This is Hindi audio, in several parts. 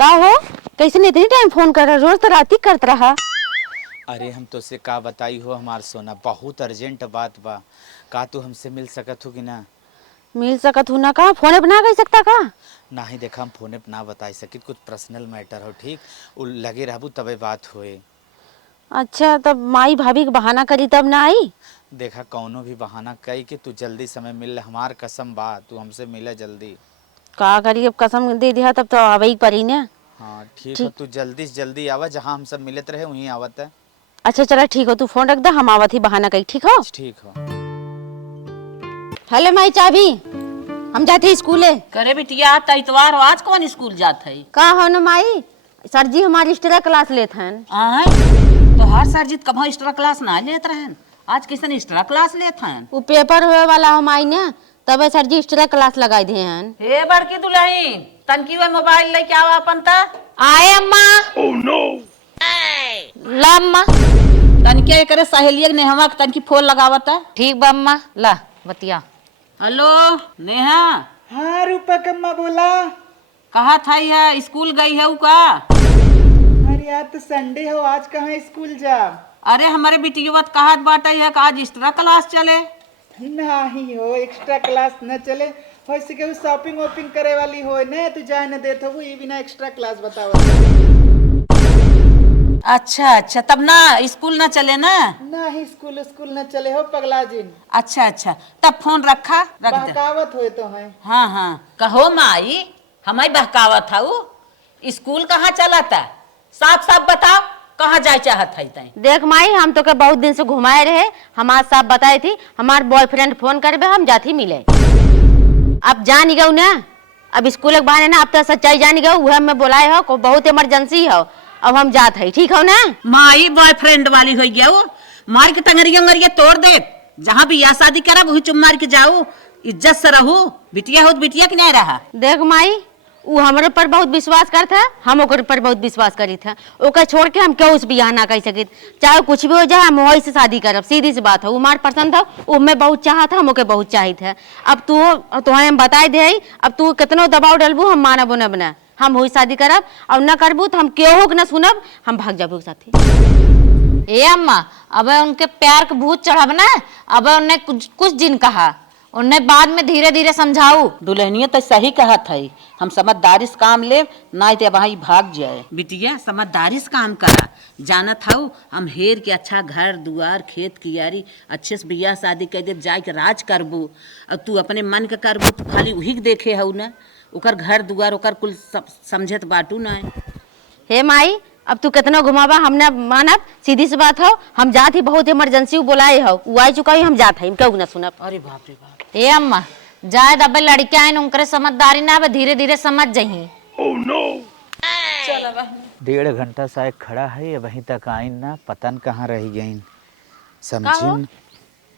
का हो कैसे नहीं इतनी टाइम फोन कर रहा, रोज तो रात ही करता रहा। अरे हम तो से का बताई हो हमार सोना, बहुत अर्जेंट बात बा। का तू हमसे मिल सकत हो कि ना? मिल सकत हूँ ना, का फोन बना कर सकता का? ना ही देखा, हम फोने पे ना बताई सकित, कुछ पर्सनल मैटर हो। ठीक, उ लगे रहबू तबे बात होए। अच्छा तब माई भाभी के बहाना करी तब ना आई। देखा कौनो भी बहाना कई कि तू जल्दी समय मिल ले, हमार कसम बा तू हमसे मिले जल्दी। का करी, अब कसम दे दिया तब तो आवे परी ने। हाँ ठीक हो, ठीक। तू जल्दी से जल्दी आवा, जहाँ हम सब मिलत रहे वहीं आवत है। अच्छा चला ठीक हो, तू फोन रख दे, हम आवत ही बहाना कही। ठीक हो। ठीक हो। हेलो माई चाबी, हम जाते स्कूले। करे बिटिया आज तो इतवार हो, आज कौन स्कूल जात है? का हो न माई, सर जी हमारी एक्स्ट्रा क्लास लेते हैं। आय तो हर सरजीत कभी एक्स्ट्रा क्लास ना लेत रहन, आज किसन एक्स्ट्रा क्लास लेत हैं? वो पेपर हुए वाला हो माई ने, तबे सर जी एक्स्ट्रा क्लास लगाई दिए हैं। हे बड़की दुल्हन, तनकी वे मोबाइल लेके आवा अपन ता। आए अम्मा। Oh no. ला अम्मा। तनके करे सहेलिया के नेहवा के तनकी फोन लगावता। ठीक बा अम्मा, ला बतिया। हेलो नेहा। हाँ रूपक अम्मा बोला। कहा था है स्कूल गई है का? अरे यार तो संडे हो, आज कहाँ स्कूल जा? अरे हमारे बिटिया कहत बाटे है कि आज एक्स्ट्रा क्लास चले। नहीं हो, एक्स्ट्रा क्लास न चले हो, इसे केहू शॉपिंग वॉपिंग करे वाली हो ने, तू जाए न देत हो ये बिना एक्स्ट्रा क्लास बताओ। अच्छा अच्छा, तब ना स्कूल ना चले ना? नहीं स्कूल स्कूल न चले हो पगला जिन। अच्छा अच्छा, तब फोन रखा रख दे। बहकावत हो तो है। हाँ हाँ, कहो माई, हमारी बहकावत था वो। स्कूल कहाँ चला था, साफ साफ बताओ, कहाँ जाए चाहत है तै? देख माई, हम तो के बहुत दिन से घुमाए रहे, हमारे साथ बताए थी हमार बॉयफ्रेंड फोन करबे, हम जाती मिले। अब जान गऊ ना, अब स्कूल के बहाने ना, अब तो सच्चाई जान गऊ, वह मैं बुलाए हो को बहुत इमरजेंसी हो, अब हम जात है। ठीक हो ना? माई बॉयफ्रेंड वाली हो गया वो, मार के टंगरिया उंगरिया तोड़ दे। जहाँ भी या शादी करा वही चुम मार के जाओ, इज्जत से रहू। बिटिया हो तो बिटिया के नहीं रहा। देख माई, वो हमारे पर बहुत विश्वास करता है, हम ओकर पर बहुत विश्वास करी था। ओकर छोड़ के हम क्यों उस बियाह ना कर सकित, चाहे कुछ भी हो जाए हम वही से शादी करब, सीधी सी बात है। वो हमार पसंद था, वो मैं बहुत चाहत था, हम ओके बहुत चाहिए थे। अब तू तुम्हें हम बताए दे, अब तू कितनो दबाव डलबू हम मानबो न बना, हम वही शादी करब, और न करबू तो हम क्यों हो न सुनब, हम भाग जाबू साथी। ए अम्मा, अब उनके प्यार के भूत चढ़ब ना, अब उन्हें कुछ दिन कहा, उन्हें बाद में धीरे धीरे समझाऊ। दुल्हनिया तो सही कहत है, हम समझदारी से काम ले, ना तो वही भाग जाए। बिटिया समझदारी से काम करा, जानत हूँ हम हेर के अच्छा घर दुआर खेत कियारी अच्छे से बियाह शादी कर दे, जाए के राज करबू। और तू अपने मन के करबू तो खाली वही के देखे हऊ ना, ओकर घर दुआर ओकर कुल समझत बाटू ना। हे माई, अब तू कितना घुमावा हमने मानब, सीधी सी बात हो, हम जात ही बहुत इमरजेंसी बुलाए हो, वो आ चुका ही, हम जात है, क्यों न सुनब। अरे बाप रे बाप। ए अम्मा, जाए दबे लड़कियां आइन उनकरे समझदारी ना, धीरे धीरे समझ जही। चल 1.5 घंटा शायद खड़ा है, वहीं तक आइन ना, पता न कहाँ रह गई। हो? समझिन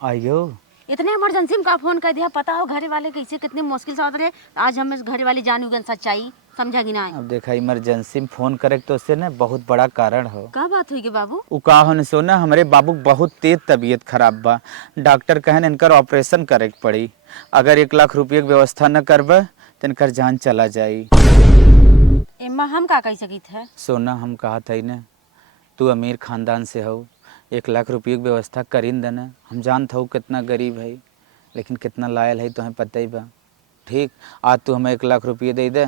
आयो। इतने इमरजेंसी में का फोन कर दिया, पता हो घरे वाले कैसे कितने मुश्किल से रहे, आज हम घरे वाले जानू गन सच्चाई समझेगी ना। अब देखा इमरजेंसी में फोन करे तो उससे ना बहुत बड़ा कारण हो। क्या बात हुई बाबू? उ का हो न सोना, हमारे बाबू बहुत तेज तबीयत खराब बा, डॉक्टर कहन इनकर ऑपरेशन करे के पड़ी। अगर 1 लाख रुपये की व्यवस्था न करबे तो इनकर जान चला जाई। एम्मा हम का कह सकी थे? सोना हम कहा था न, तू अमीर खानदान से हो, 1 लाख रुपये की व्यवस्था करीन देना। हम जानता हूँ कितना गरीब है, लेकिन कितना लायल है तो हमें पता ही बा। ठीक, आज तू हमें 1 लाख रुपये दे दे,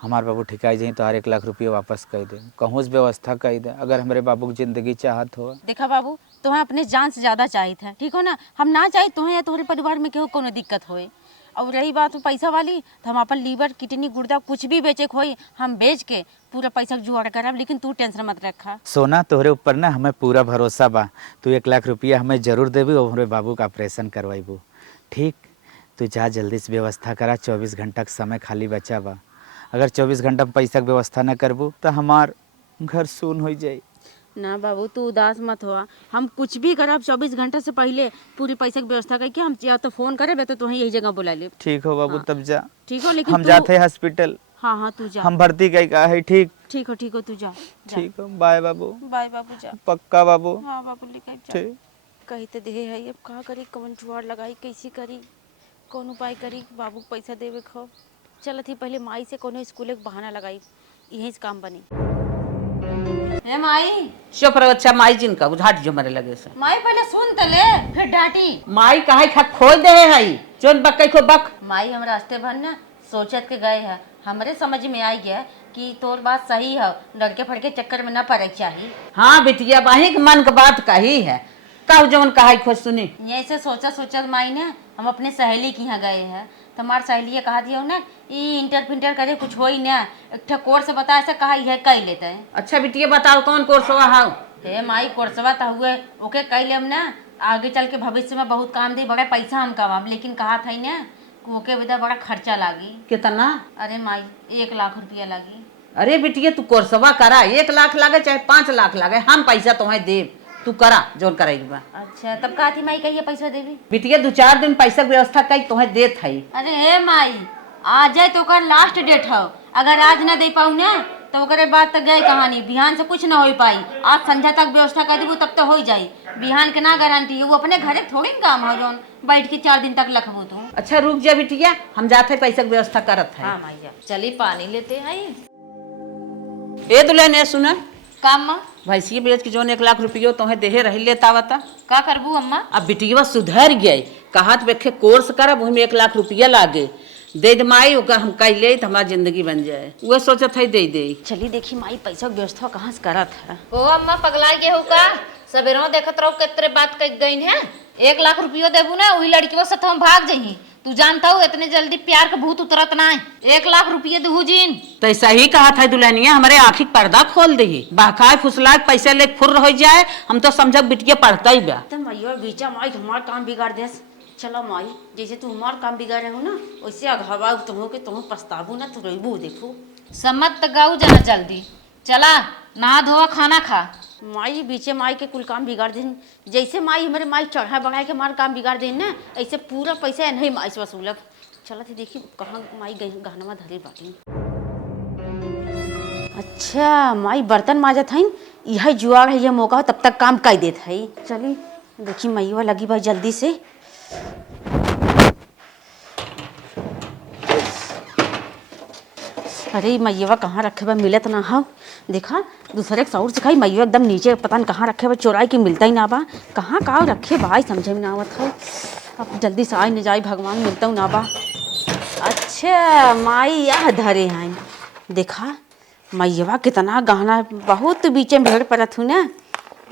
हमारे बाबू ठिकाई जाए तो हर 1 लाख रुपये वापस कर दे, कहूँ से व्यवस्था कर दे, अगर हमारे बाबू की जिंदगी चाहत हो। देखा बाबू, तुम्हें अपने जान से ज्यादा चाहिए था, ठीक हो ना? हम ना चाहिए तुम्हें या तुम्हारे परिवार में केहू कोनो दिक्कत होए। और रही बात पैसा वाली, तो हम अपन लीवर किडनी गुर्दा कुछ भी बेचे के होई, हम बेच के पूरा पैसा जुगाड़ करब, लेकिन तू टेंशन मत रखा। सोना तोहरे ऊपर ना हमें पूरा भरोसा बा, तू 1 लाख रुपया हमें जरूर देबी और हमारे बाबू का ऑपरेशन करवाइबू। ठीक, तू जा जल्दी से व्यवस्था करा, 24 घंटा का समय खाली बचा बा। अगर 24 घंटा में पैसा की व्यवस्था न करबू तो हमार घर सुन हो जाए। ना बाबू तू उदास मत हुआ, हम कुछ भी करब 24 घंटे से पहले पूरी पैसा की व्यवस्था करके हम या तो फोन करे तो तुम्हें यही जगह बुला ले। ठीक हो बाबू, हाँ। तब जा। ठीक हो, लेकिन हम जाते हैं हॉस्पिटल। हाँ हाँ तू जा, हम भर्ती का है। ठीक ठीक हो तू जा। ठीक हो, बाय बाबू। बाय बाबू, जा। पक्का बाबू। हाँ बाबू लेकर जा। ठीक। कही तो दे है, अब कहा करी, कौन जुआड़ लगाई, कैसी करी, कौन उपाय करी बाबू पैसा देवे खो। चल थी पहले माई से कोनो स्कूल के बहाना लगाई, यही से काम बनी। हे माई चुप रहो, अच्छा माई जिनका उधाट जो मरे लगे से। माई पहले सुन तो ले, फिर डांटी। माई काहे खा खोल दे हई जोन बक्के को बक। माई हम रास्ते भर ना सोचत के गए हैं, हमरे समझ में आई गया कि तोर बात सही है, लड़के फड़के चक्कर में न पड़े चाहिए। हाँ बिटिया बाही के मन का बात कही है, कहू जवन कहा खोज सुनी। यही से सोचा सोचा माई ने हम अपने सहेली के यहाँ गए हैं, तो हमारे सहेली ये कहा दिया ना ये इंटर फिंटर करे कुछ हो ही ना, एक कोर्स बता ऐसा कहा यह कह लेते हैं। अच्छा बिटिया बताओ कौन कोर्सवा हाउ। हे माई कोर्सवा तो हुए ओके कह लेम ना, आगे चल के भविष्य में बहुत काम दे, बड़ा पैसा हम कमाम, लेकिन कहा था ना ओके विदा बड़ा खर्चा लागी। कितना? अरे माई 1 लाख रुपया लागी। अरे बिटिया तू कोर्सवा करा, 1 लाख लागे चाहे 5 लाख लागे, हम पैसा तुम्हें देव, तू करा जोन करेगा। अच्छा तब कहा थी माई कहिए पैसा देवी। बिटिया 2-4 दिन पैसा की व्यवस्था कई तुम्हें देत है। अरे हे माई आज जाए तो ओकर लास्ट डेट हो, अगर आज न दे पाऊ ना तो ओकरे बाद तक गए कहानी, बिहान से कुछ ना हो पाई। आज संध्या तक व्यवस्था कर देबू तब तो हो जाई, बिहान के ना गारंटी, वो अपने घरे थोड़ी काम हो जोन बैठ के 4 दिन तक लखबू तू। अच्छा रुक जा बिटिया, हम जाते पैसा की व्यवस्था करत है। हाँ माइया चली पानी लेते हैं। ए दुल्हन ने सुना काम माँ भैंसी बेच के जोन 1 लाख रुपया तुम्हें देहे रही लेता बता। का करबू अम्मा? अब बिटिया सुधर गई, कहा देखे कोर्स करब वही में 1 लाख रुपया लागे, दे दे माई ओकर हम कह ले तो हमारी जिंदगी बन जाए, वो सोचत है दे दे। चली देखी माई पैसा की व्यवस्था कहाँ से करत है। ओ अम्मा पगला गए हो का? सवेरों देखत रहो कितने बात कह गई है। 1 लाख रुपया देबू ना वही लड़की से हम भाग जही। तू जानता हो इतने जल्दी प्यार का भूत उतरत ना है। 1 लाख रुपया देहू जीन तो ऐसा ही कहा था दुल्हनिया, हमारे आँखी पर्दा खोल दे, बहकाए फुसला पैसा ले फुर हो जाए, हम तो समझ बिटिया पढ़ता ही बा। मैया बीचा माई हमार काम बिगाड़ दे। चलो माई जैसे तू हमार काम बिगाड़े हो ना वैसे अघावा तुम के तुम पछताबू ना तो रोबू देखू। सम्मत गाऊ जाना जल्दी, चला नहा धोआ खाना खा। माई बीचे माई के कुल काम बिगाड़ दे, जैसे माई हमारे माई चढ़ा बढ़ाए के हमारे काम बिगाड़ दे ना ऐसे पूरा पैसा नहीं माई से वसूलक। चला थी देखी कहाँ माई गहनवा धरे बाटी। अच्छा माई बर्तन माजत हईन, यह जुआड़ है ये मौका हो तब तक काम कर देत है। चली देखी मैया लगी भाई जल्दी से। अरे मैया कहाँ रखे बा मिलत ना हो, देखा दूसरे के सौर सिखाई मैया एकदम नीचे पता नहीं कहाँ रखे बा, चोराई के मिलता ही ना बा, कहाँ कहाँ रखे भाई समझे में ना आवत है। अब जल्दी से आए न जाए भगवान मिलता हूँ ना बा। अच्छा माई यह धरे हैं, देखा मैया कितना गहना बहुत बीचे में भेड़ पड़त हूँ ना,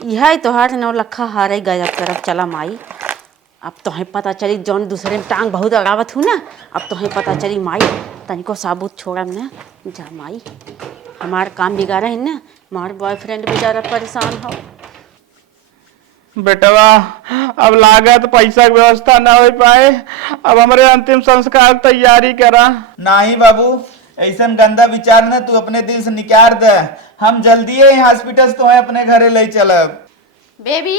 यह तोहार 9 लखा हारे गए अब तरफ। चला माई अब तुम्हें पता चली जौन दूसरे में टांग बहुत अड़ावत हूँ ना, अब तुम्हें पता चली माई तनिको साबुत छोड़म ना। जा माई हमार काम बिगाड़ा है ना, हमार बॉयफ्रेंड बेचारा परेशान हो। बेटवा अब लागत पैसा की व्यवस्था ना हो पाए, अब हमारे अंतिम संस्कार तैयारी करा। नहीं बाबू ऐसा गंदा विचार ना तू अपने दिल से निकाल दे, हम जल्दी हॉस्पिटल तो है अपने घरे ले चलब। बेबी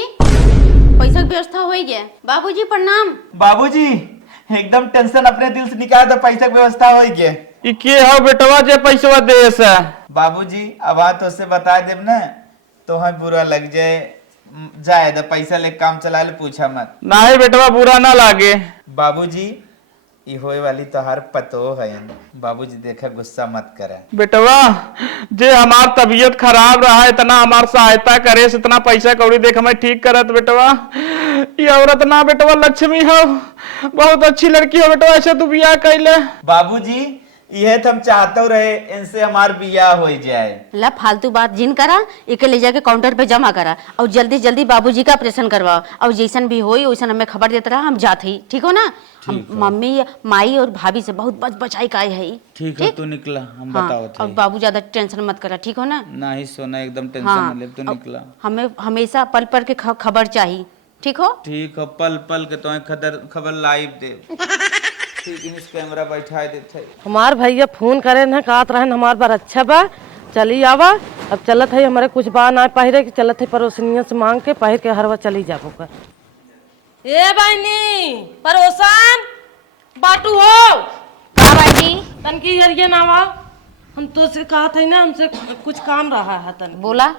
पैसा की व्यवस्था हो ही गया। बाबूजी प्रणाम। बाबूजी एकदम टेंशन अपने दिल से निकाल दे, पैसा की व्यवस्था हो गया। ई के हो बेटवा जे पैसा दे से? बाबूजी अब हाँ तो उससे बता देब ना तो हमें बुरा लग जाए, जाए दे पैसा ले काम चला ले, पूछा मत। नहीं बेटवा बुरा ना लागे। बाबूजी ये होए वाली तो हर पतो है, बाबूजी देखा गुस्सा मत करे। बेटवा जे हमार तबीयत खराब रहा इतना हमार सहायता करे से इतना पैसा कौड़ी देख हमें ठीक करत बेटवा। ये औरत ना बेटवा लक्ष्मी हो, बहुत अच्छी लड़की हो बेटवा, ऐसे तू बियाह कैले। बाबूजी यह तो हम चाहते रहे इनसे हमार बियाह हो जाए। ला फालतू बात जिन करा, इके ले जाके काउंटर पे जमा करा और जल्दी जल्दी बाबूजी का ऑपरेशन करवाओ, और जैसन भी होई वैसन हमें खबर देता रहा, हम जाते ही ठीक हो ना। हम मम्मी माई और भाभी से बहुत बचाई का है। ठीक है तू निकला, हम हाँ, बताओ और बाबू ज्यादा टेंशन मत करा ठीक हो ना। नहीं सोना एकदम टेंशन हाँ न ले, तू निकला। हमें हमेशा पल पल के खबर चाहिए ठीक हो। ठीक है पल पल के तो खबर लाइव दे। ठीक है कैमरा बैठा देते। हमार भैया फोन करे न कहत रहन हमार बार अच्छा बा चली आवा। अब चलत है हमारे कुछ बा ना पहिरे के, चलत है पड़ोसनिया से मांग के पहिर के हरवा चली जाबो कर। ए बहनी पड़ोसन बाटू हो का बहनी? तनकी हरिये नावा, हम तो से कहत है ना हमसे कुछ काम रहा है तन। बोला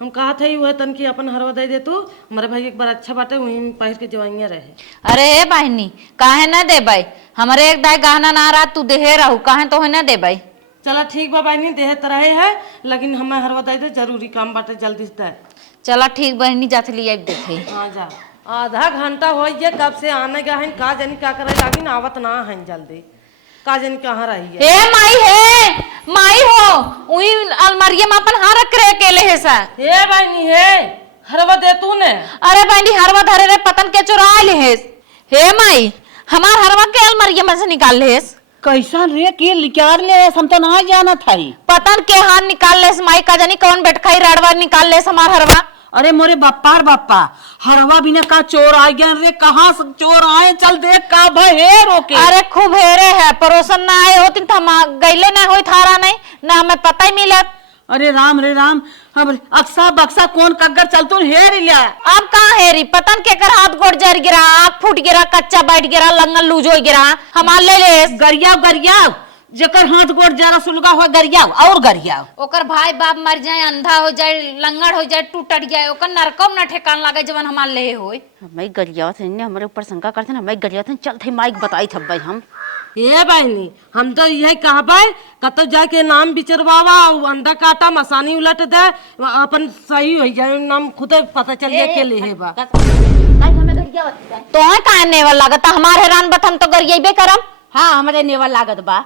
हम कहत है वह तन की अपन हरवा दे दे तू, हमारे भाई एक बार अच्छा बाटे वही में पहिर के जवाइया रहे। अरे हे बहनी काहे ना दे भाई, हमारे एक दाई गहना ना रहा तू देहे रहू, काहे तो है ना दे भाई। चला ठीक बा बहनी, देहत रहे है लेकिन हमें हरवा दे दे, जरूरी काम बाटे, जल्दी से दे। चला ठीक बहनी जाते लिए अब देखे। हाँ जा, आधा घंटा हो गया कब से आने गया है, का जानी क्या करे लागिन, आवत ना है जल्दी, का जानी कहाँ रही है। हे माई हो उही अलमारिया में अपन हाथ रख रहे अकेले है सा। हे बहनी हे, हरवा दे तू ने। अरे बहनी हरवा धरे रे पतन के चुरा ले हेस। हे माई हमार हरवा के अलमारिया में से निकाल ले हेस। कैसा रे के लिकार ले, हम तो ना जाना था ही। पतन के हाथ निकाल ले माई, का जानी कौन बैठखाई रड़वा निकाल ले हमार हरवा। अरे मोरे बप्पा बप्पा, हरवा बिना का चोर आ गया रे, कहाँ से चोर आए, चल देख का भय रोके। अरे खूब हेरे है, परोसन ना आए होती तो हम गईले ना हो थारा नहीं ना हमें पता ही मिलत। अरे राम रे राम, हम अक्सा बक्सा कौन कग्गर चल तू हेर लिया। अब कहाँ हेरी, पतन के कर हाथ गोड़ जर गिरा, आँख फूट गिरा, कच्चा बैठ गिरा, लंगन लूज हो गिरा, हमार ले ले। गरियाव गरियाव, जेकर हाथ गोड़ जरा सुलगा हो गरियाव और गरियाव। ओकर भाई बाप मर जाए, अंधा हो जाए, लंगड़ हो जाए, टूट जाए, ओकर नरकम न ठेकान लागे जवन हमार ले होई। मैं गरिया थे ने हमारे ऊपर शंका करते ना, मैं गरिया थे चल थे माइक बताई थब भाई हम। ये बहनी हम तो यही कहबे, कतो जाके नाम बिचरवावा, अंडा काटा मसानी उलट दे, अपन सही हो जाए, नाम खुद पता चल जाए के ले बा। तो है का नेवल लागत, हमार हैरान बथम तो गरियबे करम। हाँ हमारे नेवल लागत बा।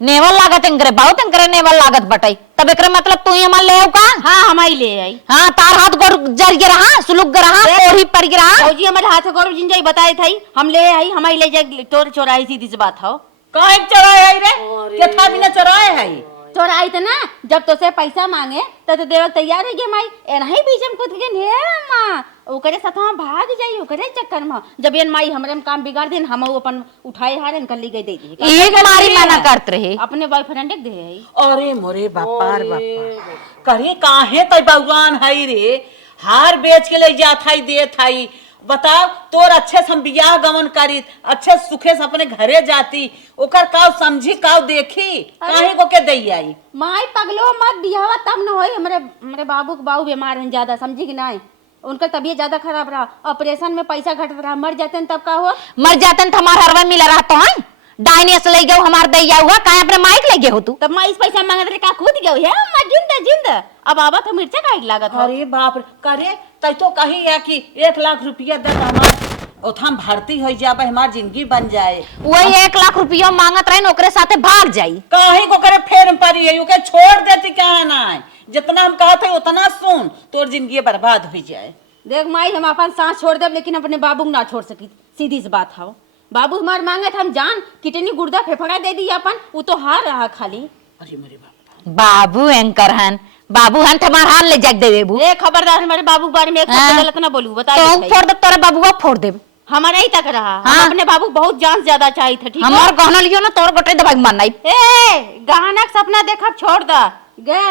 नेवल लागत इंकरे बहुत इंकरे नेवल लागत बटाई, तब एकरे मतलब तू ही हमार ले हो का। हाँ हमारी ले आई। हाँ तार हाथ गोड़ जर गिरा, सुलुक गिरा, ओढ़ी पर गिरा। फौजी हमारे हाथ गोड़ जिंजाई बताए थई, हम ले आई, हमारी ले जाए तोर चोराई, सीधी सी बात हो। काहे चोराए है रे, केथा बिना चोराए है। चोराई थे ना, जब तो से पैसा मांगे तो देवक तैयार है गे माई, एनाही बीच में कूद के ने मां ओकरे साथ हम भाग जाई, ओकरे चक्कर में जब एन माई हमरे में काम बिगाड़ देन, हम अपन उठाए हारन कर ली गई दे दी। एक मारी मना करत रहे, अपने बॉयफ्रेंड के दे है। अरे मोरे बापा रे बापा, करे काहे तय भगवान है रे, हार बेच के ले जात है देत है। बताओ तोर अच्छे से हम बियाह गमन करी, अच्छे सुखे से अपने घरे जाती, ओकर काव समझी काव देखी, काहे को के दई आई। माई पगलो मत बियाह तब न होई, हमरे बाबू के बाबू बीमार हैं ज्यादा, समझी कि नहीं, उनका तबीयत ज्यादा खराब रहा, ऑपरेशन में पैसा घट रहा, मर जाते हैं तब का हुआ। मर जाते तो हमार हरवा मिला रहा तो है डाइनेस ले गयो हमार दैया हुआ, काहे अपने माइक ले गए हो तू। तब माई इस पैसा मांगत रे का कूद गयो है, मैं जिंद अब आवा तो मिर्चा काट लागत हो। अरे बाप रे, करे तय तो कही है कि 1 लाख रुपया दे हमार ओथम भर्ती हो जाए, हमार जिंदगी बन जाए। वही 1 लाख रुपया मांगत रहे, ओकरे साथे भाग जाई। काहे को करे फेर परी है, ओके छोड़ देती क्या ना, जितना हम कहते उतना सुन, तोर जिंदगी बर्बाद हो जाए। देख माई हम अपन सांस छोड़ दे, लेकिन अपने बाबू ना छोड़ सकी, सीधी सी बात हो। बाबू हमार मांगे हम जान कितनी गुर्दा फेफड़ा दे दी अपन, वो तो हार रहा खाली। अरे मेरे बाप, बाबू एंकर हन, बाबू हन हमार हाल ले जाग देबू। ए खबरदार हमारे बाबू के बारे में एक शब्द गलत ना बोलू, बता तो फोड़ दे, तोरे बाबूआ फोड़ दे। हमारा ही तक रहा। हाँ। हम अपने बाबू बहुत जान ज्यादा चाहिए थे, ठीक है। हमार गहना लियो ना, तोर गोटे दबाई मारना। ए गहना का सपना देखा छोड़ दा गे,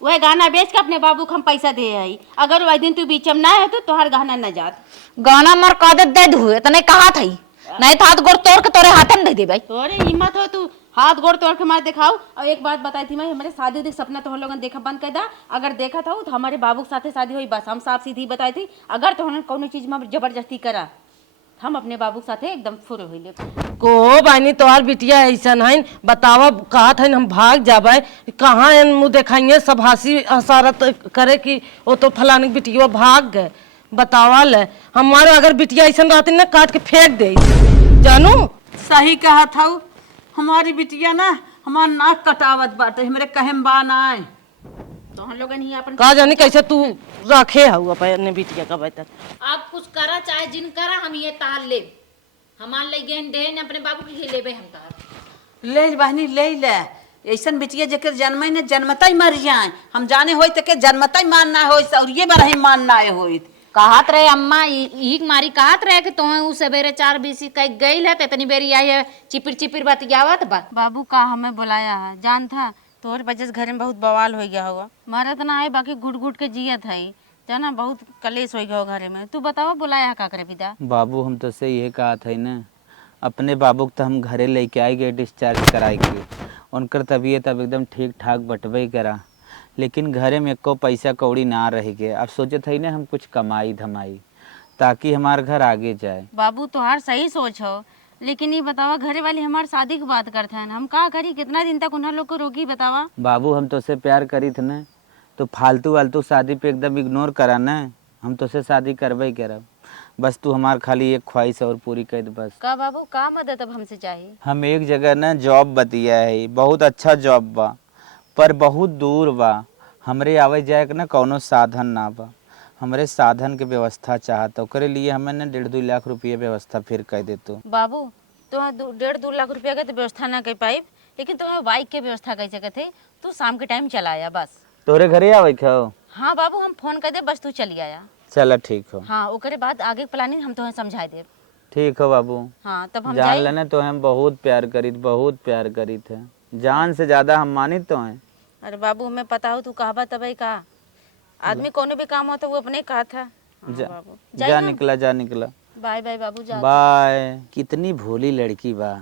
वह गहना बेच के अपने बाबू को हम पैसा दे आई, अगर वह दिन तू बीच में ना है तो तोहर गहना न जात। गहना मोर कादत दे दू, तने कहा थई नहीं तो हाथ गोड़ तोड़ के तोरे हाथ में दे दे भाई। तोरे हिम्मत हो तू हाथ गोड़ तोड़ के मार दिखाओ। और एक बात बताई थी मैं, हमारे शादी देख सपना तो हम लोगों ने देखा बंद कर दा, अगर देखा था तो हमारे बाबू के साथ शादी हुई, बस हम साफ सीधी बताई थी, अगर तो उन्होंने कोनो चीज में जबरदस्ती करा हम अपने बाबू के साथ एकदम फुर होइले। को बानी तोहार बिटिया ऐसन है, बतावा कहा था हम भाग जाबे, कहाँ मुँह देखाइए, सब हंसी हसारत करे कि वो तो फलाने बिटिया भाग गए। बतावा ले, हमारे अगर बिटिया ऐसा रहती ना काट के फेंक दे, जानू। सही कहा था हमारी बिटिया ना, हमार नाक कटावत बाटे, हमरे कहम बा ना तो हम लोग नहीं अपन कहा जानी कैसे तू रखे हुआ अपने बिटिया का बेटा। आप कुछ करा चाहे जिन करा, हम ये तार ले हमार ले गेन दे ने अपने बाबू के लेबे हम तार ले बहनी ले ले, ऐसन बिटिया जेकर जन्म ने जन्मता ही मर जाए, हम जाने होई त के जन्मता ही मानना होई और ये बार ही मानना होई। कहत रहे अम्मा ई मारी कहत रहे कि तोहे उ सवेरे 4:20 कह गई है, इतनी बेरी आई है चिपिर चिपिर बतियावत बा। बाबू का हमें बुलाया है, जान था तोहर वजह से घर में बहुत बवाल हो गया होगा, मरत ना है बाकी घुट घुट के जियत है, जाना बहुत कलेश हो गया घर में। तू बताओ बुलाया का करे विदा। बाबू हम तो से ये कहा था ना, अपने बाबू तो हम घरे लेके आए गए डिस्चार्ज कराए के, उनकर तबीयत अब एकदम ठीक ठाक बटबे करा, लेकिन घरे में एको पैसा कौड़ी ना रह गए। अब सोचे थे ना हम कुछ कमाई धमाई ताकि हमार घर आगे जाए। बाबू तुहार सही सोच हो, लेकिन ये बतावा घरे वाले हमारे शादी की बात करते हैं, हम का करी, कितना दिन तक उन्हें लोग को रोकी बतावा। बाबू हम तो से प्यार करी थे ना, तो फालतू वालतू शादी पे एकदम इग्नोर करा ना, हम तो से शादी करबे करब। बस तू हमार खाली एक ख्वाहिश और पूरी कर दे बस। का बाबू का मदद अब हमसे चाहिए? हम एक जगह ना जॉब बतिया है, बहुत अच्छा जॉब बा पर बहुत दूर बा, हमरे आवे जाए के ना कौनो साधन ना बा, हमरे साधन के व्यवस्था चाहत, ओकरे लिए हमें ना 1.5-2 लाख रुपये व्यवस्था फिर कर दे तू। बाबू तो 1.5-2 लाख रुपया के तो व्यवस्था ना कर पाई, लेकिन तुम्हें बाइक के व्यवस्था कर सके थे, तू शाम के टाइम चला आया बस। तोरे घरे आवे खाओ? हाँ बाबू हम फोन कर दे, बस तू चली आया। चल ठीक हो। हाँ ओकरे बाद आगे प्लानिंग हम तुम्हें समझा दे। ठीक हो बाबू। हाँ तब हम जान जाए। लेना तो हम बहुत प्यार करी, बहुत प्यार करी थे, जान से ज्यादा हम मानित तो हैं। अरे बाबू हमें पता हो तू कहबा तबे का, आदमी कोनो भी काम हो तो वो अपने कहा था। हाँ, जा, बाबू जा निकला, जा निकला। बाय बाय बाबू जा। बाय। कितनी भोली लड़की बा,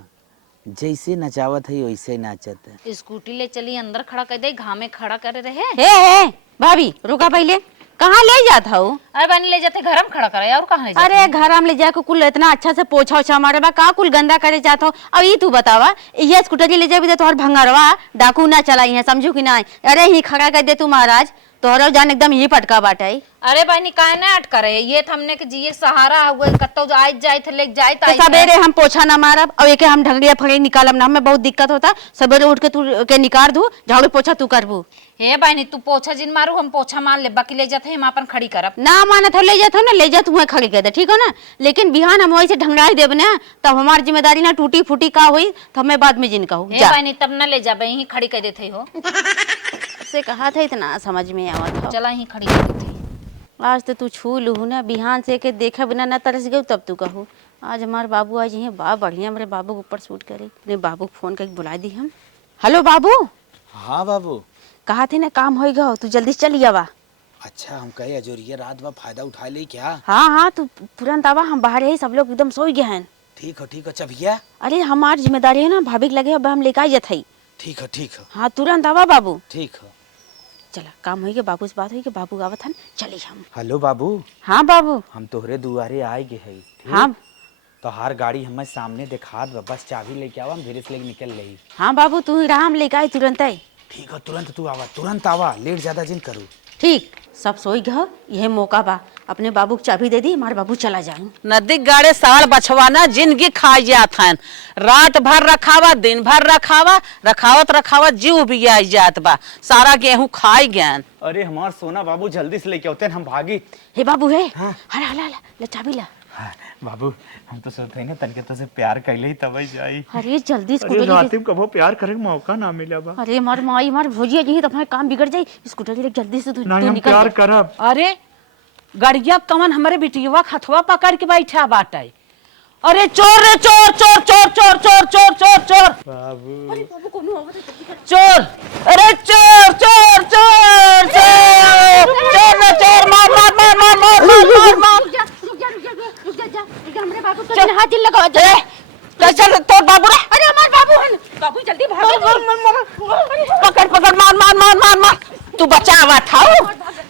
जैसे नचावत है वैसे नाचत है। स्कूटी ले चली अंदर खड़ा कर दे, घामे खड़ा करे रहे। हे भाभी रुका पहले, कहाँ ले जाता हूँ? अरे बनी ले जाते घर में खड़ा करे और कहाँ ले जाते? अरे घर हम ले जाके कुल इतना अच्छा से पोछा ओछा मारे बा, का कुल गंदा करे जाता हो। अब ये तू बतावा, ये स्कूटरी ले जाबी तो तोहर भंगारवा डाकू ना चलाई है, समझू कि ना? अरे ही खड़ा कर दे तू महाराज, तोहरा जान एकदम ही पटका बाटे। अरे बहनी काहे ना अटका रहे, ये हमने के जिए सहारा हुए, कत्तो आइ जाए थे ले जाए तो सवेरे हम पोछा ना मारब और एक हम ढंगड़िया फड़े निकालब ना, हमें बहुत दिक्कत होता। सवेरे उठ के तू के निकाल दू, झाड़ू पोछा तू करबू। हे बहनी तू पोछा जिन मारू हम पोछा मान ले, बाकी ले जाते हम अपन खड़ी करब। ना माना था ले जाता ना, ले जा तू खड़ी कर दे, ठीक हो ना? लेकिन बिहान हम वही से ढंगड़ाई देब ना, तब हमारी जिम्मेदारी ना टूटी फूटी का हुई तो हमें बाद में जिन कहूँ। हे बहनी तब ना ले जाबे, यहीं खड़ी कर देते हो। से कहा था इतना समझ में आवत हो। चला यहीं खड़ी कर देते। आज तो तू छू लू ना, बिहान से के देखा बिना ना तरस गई तब तू कहू। आज हमारे बाबू आज यहीं बा बढ़िया, हमारे बाबू के ऊपर शूट करे। अपने बाबू को फोन करके बुला दी हम। हेलो बाबू। हाँ बाबू। कहा थे ना काम होएगा, तू जल्दी चली आवा। अच्छा हम कहे अजोरिया रात में फायदा उठा ले क्या? हाँ हाँ तू तुरंत आवा, हम बाहर है, सब लोग एकदम सो गए हैं। ठीक हो अच्छा भैया। अरे हमारी जिम्मेदारी है ना, भाभी के लगे अब हम लेकर जाते ही। ठीक हो। हाँ तुरंत आवा बाबू। ठीक हो। चला काम होई के बाबू से बात हुई कि बाबू गावत हन, चली हम। हेलो बाबू। हाँ बाबू। हम तोहरे दुआरे आए गए है। हाँ तो हर गाड़ी हमें सामने दिखा दो, बस चाबी लेके आवा, हम धीरे से लेके निकल रही। हाँ बाबू तू ही रहा, हम लेकर आई तुरंत आई। ठीक हो तुरंत आवा, लेट ज्यादा जिन करू। ठीक, सब सोई गए, यह मौका बा, अपने बाबू को चाबी दे दी, हमारे बाबू चला जाए। नदी गाड़े साड़ बछवाना जिंदगी खा जात हन, रात भर रखावा दिन भर रखावा, रखावत जीव भी आ जात बा, सारा गेहूं खाई गयन। अरे हमार सोना बाबू जल्दी से लेके होते हैं, हम भागी। हे बाबू है। हाँ। हला हला हला, ले चाबी ला। हाँ, बाबू हम तो सोचते हैं ना तनके तो से प्यार कैले ही तब जाई। अरे जल्दी स्कूटर रातिम कबो प्यार करे के मौका ना मिला बा। अरे मार माई मार भोजिया जी तो हमारे काम बिगड़ जाई, स्कूटर ले जल्दी से तू नहीं हम निकल प्यार जा। करब। अरे गड़िया कमन हमारे बिटिया खथवा पकड़ के बैठा बाटे। अरे चोर रे चोर चोर चोर चोर चोर चोर चोर चोर चोर, अरे चोर चोर चोर चोर चोर रे चोर, मार मार मार मार मार मार मार। रुक जा हमारे बाबू को हाथ दिल लगा दे। चल तो बाबू रे, अरे हमारे बाबू है, बाबू जल्दी भागो। पकड़ पकड़ मार मार मार मार मार। तू बचावा थाओ,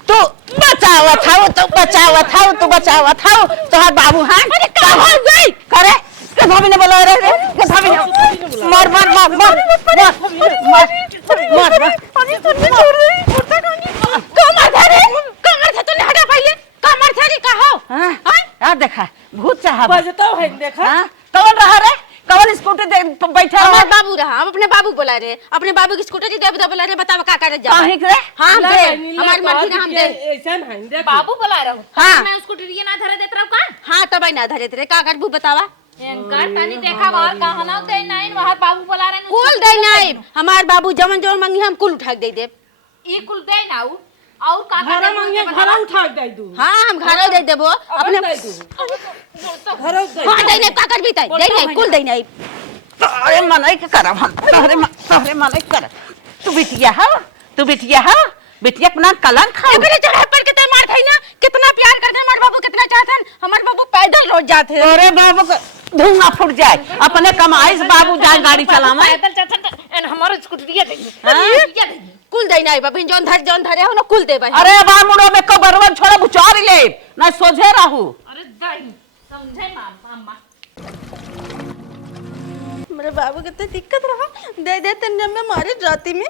तू बचावा थाओ, तू बचावा थाओ, तू बचावा थाओ। तोहर बाबू हैं कहां गई करे के भाभी ने बोला रे, के भाभी ने मार मार मार मार मार मार मार। अरे तूने छोड़ दे, उठा कमर धरे तूने हटा पहले, कमर धरी कहो। हां यार देखा भूत चाहा बजता है देखा। हां कौन रहा रे, कौन स्कूटी बैठा हमारे है? बाबू रहा, हम अपने बाबू बोला रे, अपने बाबू की स्कूटर की देव बोला रे, बताओ क्या करे जा। काहे रे? हां दे, हमारी मर्जी का हम दे। ऐसा है देख बाबू बुला रहा हूँ। हाँ। मैं उसको टिरिया ना धरे देत रहूँ का? हाँ तब ना धरे तेरे का करबू बतावा। एनकर तनी देखा वहाँ कहाँ ना दे नहीं, वहाँ बाबू बुला रहे हैं। कुल दे नहीं, हमारे बाबू जमन जमन मंगी हम कुल उठा दे दे। ये कुल दे ना उ, और का घर मांगे घर उठा दे दू, हाँ हम घरों दे देबो अपने दे दू घर दे। हाँ दे नहीं का करबी तई, दे नहीं कुल दे नहीं। अरे मनाई के करब हम, तोहरे मनाई कर। तू बिटिया है, तू बिटिया है, बिटिया अपना कलंक खाओ। एकरे चढ़े पर के ते मार खाई ना, कितना प्यार करते हमारे बाबू, कितना चाहते हैं हमारे बाबू, पैदल रोज जाते हैं। तोरे बाबू का धुआं फूट जाए, अपने कमाई से बाबू जाए गाड़ी चलावे। पैदल चलते एन हमारे स्कूटरिया देंगे। कुल दे नहीं बाबू, जौन धरे हो ना कुल दे भाई। अरे बामुड़ो में को बरवन छोड़े बुचार ले, ना सोझे रहू। अरे दाई समझे मामा। हमारे बाबू के तो दिक्कत रहा दे दे तन्ने में मारे जाती में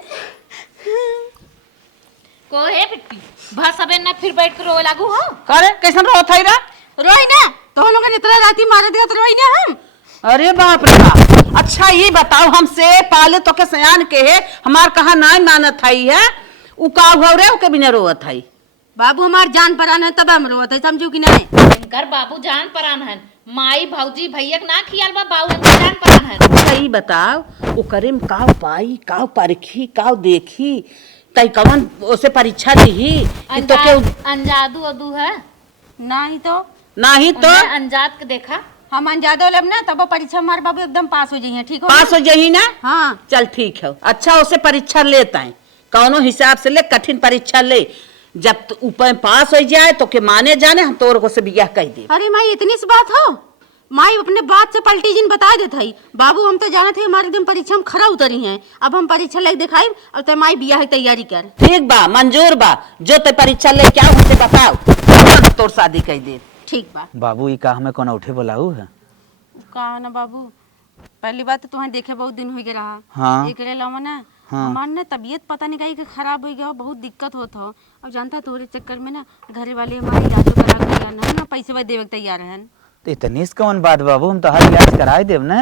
को है पिट्टी भर सबे ना फिर बैठ कर रोए लागू हो करे कैसन रोत है रा? रोई ना तो हम लोग इतना राती मारे दिया तो रोई ना हम। अरे बाप रे बाप। अच्छा ये बताओ हमसे पाले तो के सयान के है हमार कहा नाई मानत हई है उ का हुआ रे ओके बिना रोत हई। बाबू हमार जान परान है तब हम रोते समझू कि नहीं। इनकर बाबू जान परान है माई भौजी भैया के ना खियाल बा बाबू इनकर जान परान है। सही बताओ ओ करे में काव पाई काव परखी काव देखी तई कवन ओसे परीक्षा दी तो के अंजादू अदू है नहीं तो नहीं तो उन्हें अंजाद के देखा हम अंजादो लब ना तब वो परीक्षा हमारे बाबू एकदम पास हो जाइए ठीक हो पास हो जही ना। हाँ चल ठीक है अच्छा उसे परीक्षा लेता है कौनो हिसाब से ले कठिन परीक्षा ले जब ऊपर पास हो जाए तो के माने जाने हम तोर को से बियाह कह दे। अरे माई इतनी सी बात हो माई अपने बात से पलटी जिन बता देता ही बाबू हम तो जाना थे हमारे दिन परीक्षा में खरा उतरी हैं अब हम परीक्षा लेके दिखाई अब तो माई बियाह की तैयारी कर। ठीक बा मंजूर बा जो ते परीक्षा ले क्या हमसे बताओ तोर शादी कह दे। ठीक बा बाबू ई का हमें कौन उठे बोलाऊ है? कहा ना बाबू पहली बात तो तुम्हें देखे बहुत दिन हो गया रहा हाँ। एक लावा ना हमार ना तबीयत पता नहीं कहीं खराब हो गया बहुत दिक्कत होता हो अब जानता तोरे चक्कर में ना घर वाले हमारे इलाज करा तैयार ना पैसे वाले देवे तैयार हैं। तो इतनी कौन बात बाबू हम तो हर इलाज कराए देव ना।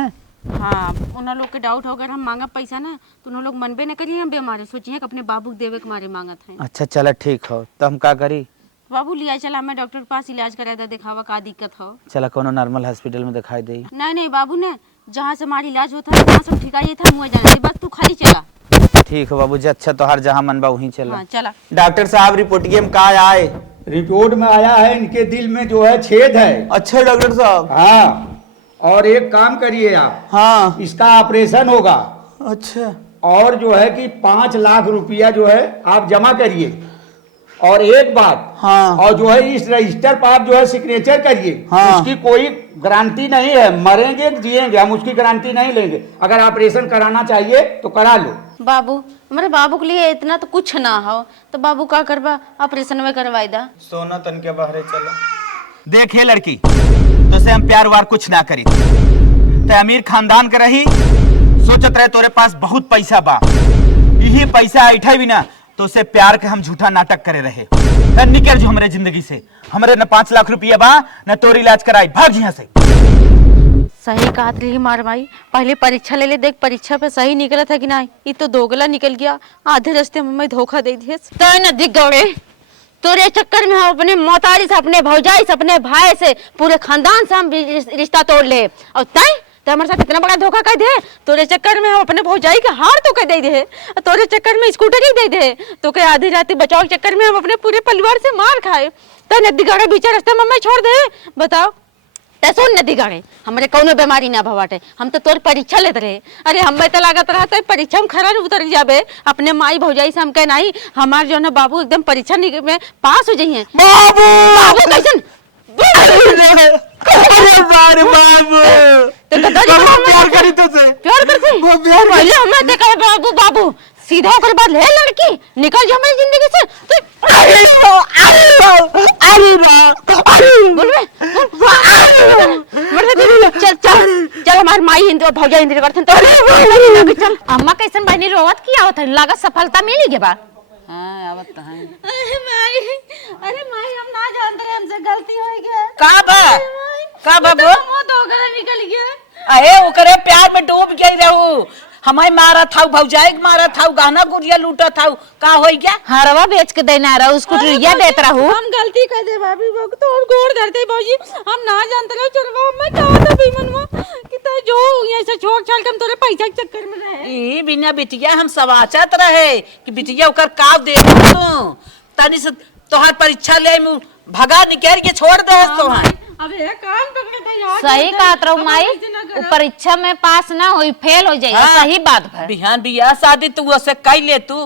हाँ उन लोग के डाउट हो अगर हम मांगा पैसा ना तो उन लोग मनबे न करिए हम बेमारे सोचिए कि अपने बाबू के देवे के मारे मांगत हैं। अच्छा चलो ठीक हो तो हम का करी? बाबू लिया चला मैं डॉक्टर के पास इलाज करा था दिखावा का दिक्कत हो। चला कोनो नॉर्मल हॉस्पिटल में दिखाई दे। नहीं नहीं बाबू ने जहाँ से हमारा इलाज होता है वहाँ से ठिकाई था मुँह जाने बस तू खाली चला। ठीक हो बाबू जी अच्छा तो हर जहाँ मन बा वहीं चला। हाँ चला। डॉक्टर साहब रिपोर्टिए में कहा आए? रिपोर्ट में आया है इनके दिल में जो है छेद है। अच्छा डॉक्टर साहब। हाँ और एक काम करिए आप हाँ इसका ऑपरेशन होगा अच्छा और जो है कि 5 लाख रुपया जो है आप जमा करिए और एक बात हाँ। और जो है इस रजिस्टर पर आप जो है सिग्नेचर करिए। हाँ। उसकी कोई गारंटी नहीं है मरेंगे जिएंगे हम उसकी गारंटी नहीं लेंगे अगर ऑपरेशन कराना चाहिए तो करा लो। बाबू हमारे बाबू के लिए इतना तो कुछ ना हो तो बाबू का करवा ऑपरेशन में करवाई दा। सोना तन के बाहर चलो। देखे लड़की तो से हम प्यार वार कुछ ना करी ते अमीर खानदान के रही सोचत रहे तोरे पास बहुत पैसा बा यही पैसा ऐठा भी ना तो उसे प्यार के हम झूठा नाटक करे रहे निकल जो हमारे जिंदगी से हमारे न 5 लाख रुपया बा न तोर इलाज कराई भाग यहाँ से। सही कहा रही मार माई पहले परीक्षा ले देख परीक्षा पे सही निकला था कि नहीं ये तो दोगला निकल गया आधे रास्ते में मैं धोखा दे दिए तो न दिख गौड़े तोरे चक्कर में हम अपने मोतारी से अपने भौजाई से अपने भाई से पूरे खानदान से हम रिश्ता तोड़ ले और तय तो हमारे साथ इतना बड़ा धोखा कर दे तोरे चक्कर में हम अपने भौजाई के हार तो कर दे तोरे चक्कर में स्कूटर ही दे दे तो के आधी रात बचाव के चक्कर में हम अपने पूरे परिवार से मार खाए तो नदी गाड़े बीच रास्ते में मैं छोड़ दे बताओ सुन नदी गाड़े हमारे कौनो बीमारी ना भवाटे हम तो तोर परीक्षा लेते रहे अरे हमें तो लागत रहा था परीक्षा में खरा उतर जाबे अपने माई भौजाई से हम कह नहीं हमारे जो है बाबू एकदम परीक्षा में पास हो जाइए। बाबू बाबू कैसन प्यार करी तुझसे प्यार करते पहले हमें देखा बाबू बाबू सीधा होकर बाद ले लड़की निकल जा हमारी जिंदगी से चल चल चल हमारे माई हिंदू भौजा हिंदी करथन तो चल अम्मा कैसन बहनी रोवत किया होत लागत सफलता मिली के बा। हाँ आवत है अरे माई हम ना जानते रहे हमसे गलती हो गया का बाबू निकल गया अरे ओकरे प्यार में डूब गई रहू हमें मारा था भौजाई मारा था गाना गुड़िया लूटा था का हो गया हरवा बेच के देना रहा उसको रुइया देत रहू हम गलती कर दे भाभी बाबू तो और गोड़ धरते भौजी हम ना जानते रहे चलवा मैं कहा था बेईमानवा कि तो जो ऐसे छोड़ छाड़ के हम तोरे पैसा के चक्कर में रहे ई बिना बिटिया हम सवाचत रहे कि बिटिया ओकर काव दे तू तनी से तोहार परीक्षा ले भगा निकल के छोड़ दे तोहार अबे कान पकड़े था यार सही कहत रहू माई परीक्षा में पास ना होई फेल हो जाई सही बात है। बिहान बियाह शादी तू उससे कह ले तू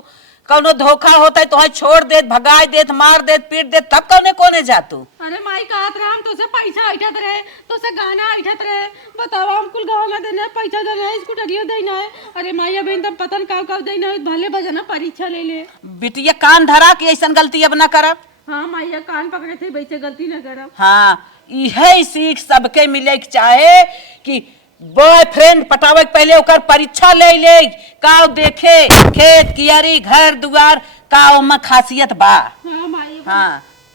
कौनो धोखा होता है तो छोड़ दे भगाए दे मार दे पीट दे तब कौने कोने जा तू। अरे माई कहत रहे हम तो से पैसा ऐठत रहे तो से गाना ऐठत रहे बताओ हम कुल गांव में देना पैसा देना है स्कूटरियो देना है अरे माई अब इन तब पतन काव देना है भले बजना परीक्षा ले ले बिटिया कान धरा के ऐसा गलती अब ना करब। हाँ माइया कान पकड़े थे वैसे गलती न करब। हाँ यही सीख सबके मिले के चाहे कि बॉयफ्रेंड पटावे के पहले ओकर परीक्षा ले का देखे खेत कियारी घर दुआर का ओमा खासियत बा। हाँ